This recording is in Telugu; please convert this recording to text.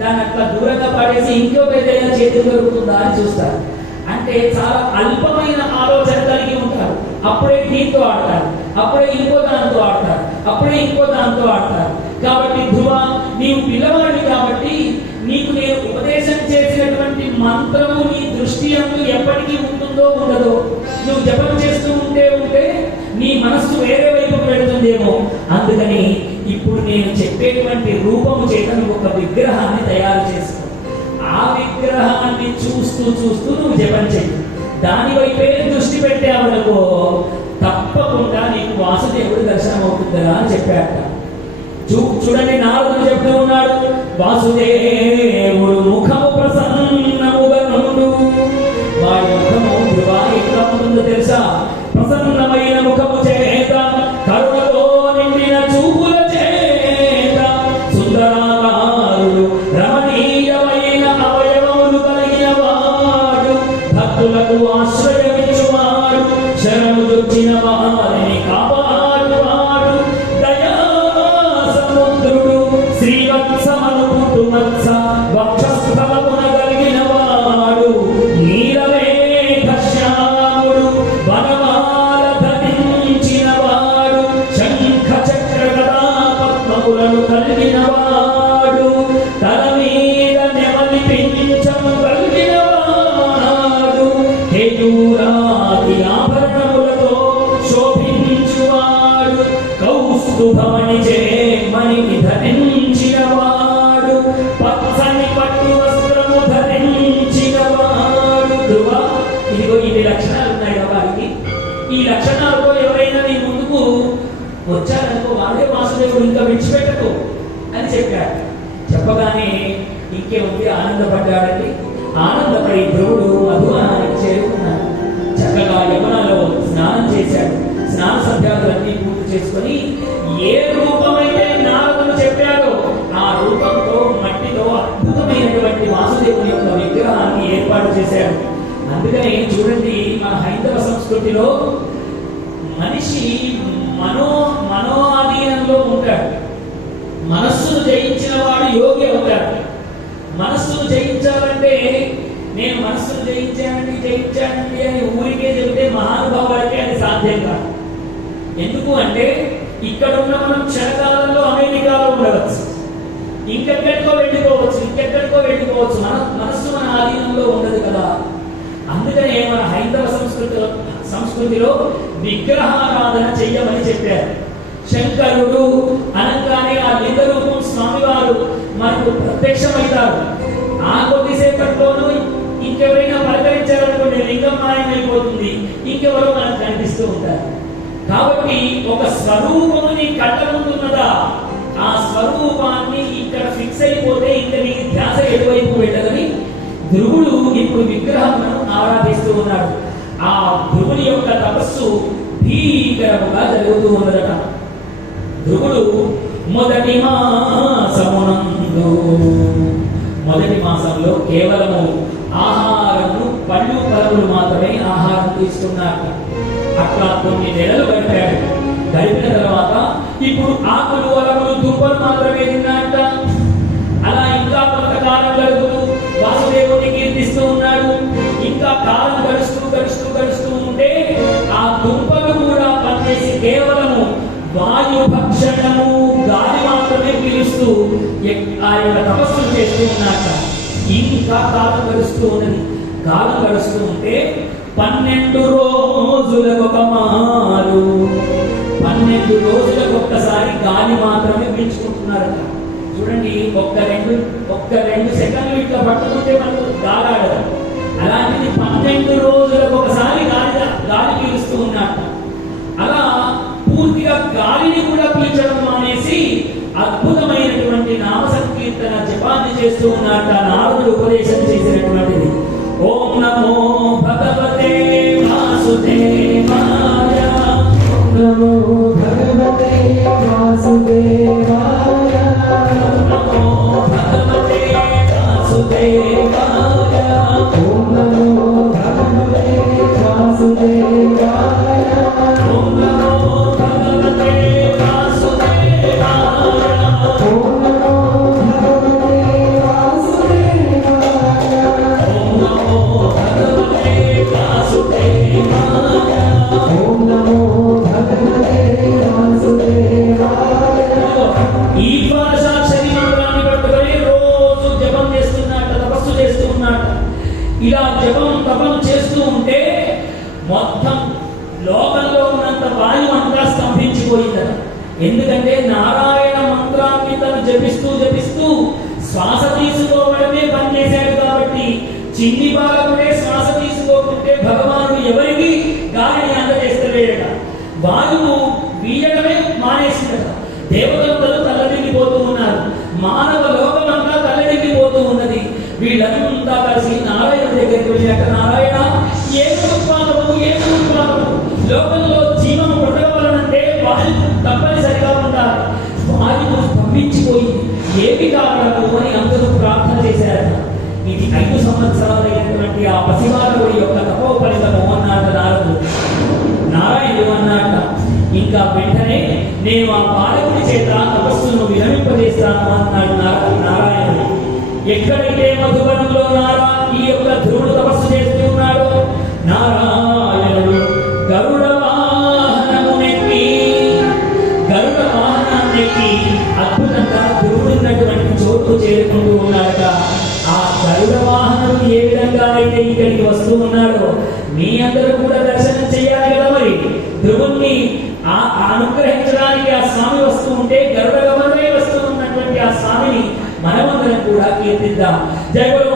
దాన్ని అట్లా దూరంగా పడేసి ఇంకొక ఏదైనా చేతి దొరుకుతుందా అని చూస్తారు. అంటే చాలా అల్పమైన ఆలోచన కలిగి ఉంటారు. అప్పుడే దీంతో ఆడతారు. అప్పుడే ఇంకో దాంతో ఆడతారు. అప్పుడే ఇంకో దాంతో ఆడతారు. కాబట్టి ధ్రువ నీవు పిల్లవాడివి కాబట్టి నీకు నేను ఉపదేశం చేసినటువంటి మంత్రము నీ దృష్టి అందు ఎప్పటికీ ఉంటుందో ఉండదో నువ్వు జపం చేస్తూ ఉంటే ఉంటే నీ మనస్సు వేరే వైపుకు వెళుతుందేమో. అందుకని ఇప్పుడు నేను చెప్పేటువంటి రూపము చేత నువ్వు ఒక విగ్రహాన్ని తయారు చేసుకో. ఆ విగ్రహాన్ని చూస్తూ చూస్తూ నువ్వు జపం చెయ్యి. దాని వైపే దృష్టి పెట్టావనుకో తప్పకుండా నీకు వాసుదేవుడు దర్శనం అవుతుందా అని చెప్పాట చూ చూడండి నారదుడు చెప్తూ ఉన్నాడు వాసుదేవుడు ముఖము ప్రసన్నముగా నుండు వాడి ముఖము ధృవాయిగా వాడు మీద నెమలి పింఛము కలిగిన వాడు హేయూరాది ఆభరణములతో శోభించువాడు. కౌస్తుభమణి మణి ధరించిన వాడు పచ్చని పట్టు వస్త్రము ధరించిన వాడు ధ్రువ ఇదిగో ఇన్ని లక్షణాలు ఉన్నాయి వారికి. ఈ లక్షణాలతో ఎవరైనా నీ ముందుకు వచ్చారనుకో వాడే వాసుదేవుడు ఇంకా విడిచిపెట్టకు అని చెప్పాడు చెప్పగానే ఇంకేముంది ఆనందపడ్డాడండి. ఆనందపడి ప్రభుడు మధువనానికి చేరుకున్నాడు. చక్కగా యమునలో స్నానం చేశాడు. స్నాన సంధ్యాలన్నీ పూర్తి చేసుకొని ఏ రూపమైతే నారదుడు చెప్పాడో ఆ రూపంతో మట్టితో అద్భుతమైనటువంటి వాసుదేవుని యొక్క విగ్రహాన్ని ఏర్పాటు చేశాడు. అందుకనే చూడండి మన హైందవ సంస్కృతిలో మనిషి మనో మనో ఆధీనంలో ఉంటాడు. మనస్సును జయించి యోగి అవుతాడు. మనస్సును జయించాలంటే నేను మనస్సును జయించానండి జయించానండి అని ఊరికే చెబితే మహానుభావులకే అది సాధ్యం కాదు. ఎందుకు అంటే ఇక్కడ ఉన్న మనం క్షణకాలంలో అమెరికాలో ఉండవచ్చు. ఇంకెక్కడికో వెళ్ళిపోవచ్చు ఇంకెక్కడికో వెళ్ళిపోవచ్చు. మన మనస్సు మన ఆధీనంలో ఉండదు కదా. అందుకనే మన హైందవ సంస్కృతిలో సంస్కృతిలో విగ్రహారాధన చెయ్యమని చెప్పారు. శంకరుడు మనకు ప్రత్యక్షమవుతారు ఆ కొద్దిసేపట్లోనూ ఇంకెవరైనా పలకరించారనుకోండి లింగం మాయమైపోతుంది. ఇంకెవరో మనకు కనిపిస్తూ ఉంటారు. కాబట్టి ఒక స్వరూపముని కళ్ళ ముందున్నదా? ఆ స్వరూపాన్ని ఇక్కడ ఫిక్స్ అయిపోతే ఇంకా నీకు ధ్యాస ఎటువైపు వెళ్ళదని ధ్రువుడు ఇప్పుడు విగ్రహమును ఆరాధిస్తూ ఉన్నాడు. ఆ ధ్రువుని యొక్క తపస్సు భీకరముగా జరుగుతూ ఉన్నదట. ధ్రువుడు మొదటి మొదటి మాసంలో కేవలము ఆహారము పళ్ళు పలువులు మాత్రమే ఆహారం తీసుకున్నారట. అట్లా కొన్ని నెలలు గడిపాడు. గడిపిన తర్వాత ఇప్పుడు ఆకులు వలములు దుంపలు మాత్రమే తిన్నాట అలా ఇంకా కొంతకాలం గడుపుతూ వాసుదేవుని కీర్తిస్తూ ఉన్నాడు. ఇంకా కాలం గడుస్తూ గడుస్తూ గడుస్తూ ఉంటే ఆ దుంపలు కూడా పనిచేసి కేవలము వాయు భక్షణము గాలి మాత్రమే పిలుస్తూ ఆయన ఆ యొక్క చేస్తూ ఉన్నాక ఇంకా కాలం గడుస్తూ ఉన్నది. కాలం గడుస్తూ ఉంటే పన్నెండు రోజులకు ఒక మారు. పన్నెండు రోజులకు ఒక్కసారి గాలి మాత్రమే పీల్చుకుంటున్నారట. చూడండి ఒక్క రెండు ఒక్క రెండు సెకండ్లు ఇట్లా పట్టుకుని జపాన్ని చేస్తూ ఉన్నట్ట నారదుడు ఉపదేశం చేసినటువంటిది. ఓం నమో భగవతే వాసుదేవాయ నమో భగవతే వాసుదేవ మొత్తం లోకంలో ఉన్నంత వాయు అంతా స్తంభించిపోయిందట. ఎందుకంటే నారాయణ మంత్రాన్ని తను జపిస్తూ జపిస్తూ శ్వాస తీసుకోవడమే పనిచేశాడు కాబట్టి చిన్ని బాలకుడే శ్వాస తీసుకోకుంటే భగవాను ఎవరికి గాలిని అందజేస్తలేడట. వాయువు వీయడమే మానేసిందట. దేవతలందరూ పోతూ ఉన్నారు. మానవ లోకమంతా పోతూ ఉన్నది. వీళ్ళంతా కలిసి నారాయణ దగ్గరికి వెళ్ళాక నారాయణ ఏదో లోకంలో జీవనం ఉండగలనంటే వాయువు తప్పనిసరిగా ఉండాలి. వాయువు పంపించిపోయి ఏమి కారణము అని అందరూ ప్రార్థన చేశారు ఇది ఐదు సంవత్సరాలైనటువంటి ఆ పసివారుడి యొక్క తపోఫలితము అన్నాట నారదు నారాయణుడు అన్నాట ఇంకా వెంటనే నేను ఆ బాలకుడి చేత తపస్సును విరమింపజేస్తాను అన్నాడు నారాయణుడు. ఎక్కడైతే మధువనంలో చేరుకుంటూ ఆ గరుడ వాహనం ఏ విధంగా అయితే ఇక్కడికి వస్తూ ఉన్నాడో మీ అందరూ కూడా దర్శనం చేయాలి కదా మరి? ధ్రువుణ్ణి ఆ అనుగ్రహించడానికి ఆ స్వామి వస్తూ ఉంటే గరుడ గమనమై వస్తూ ఉన్నటువంటి ఆ స్వామిని మనమందరం కూడా కీర్తిద్దాం. జయ గురు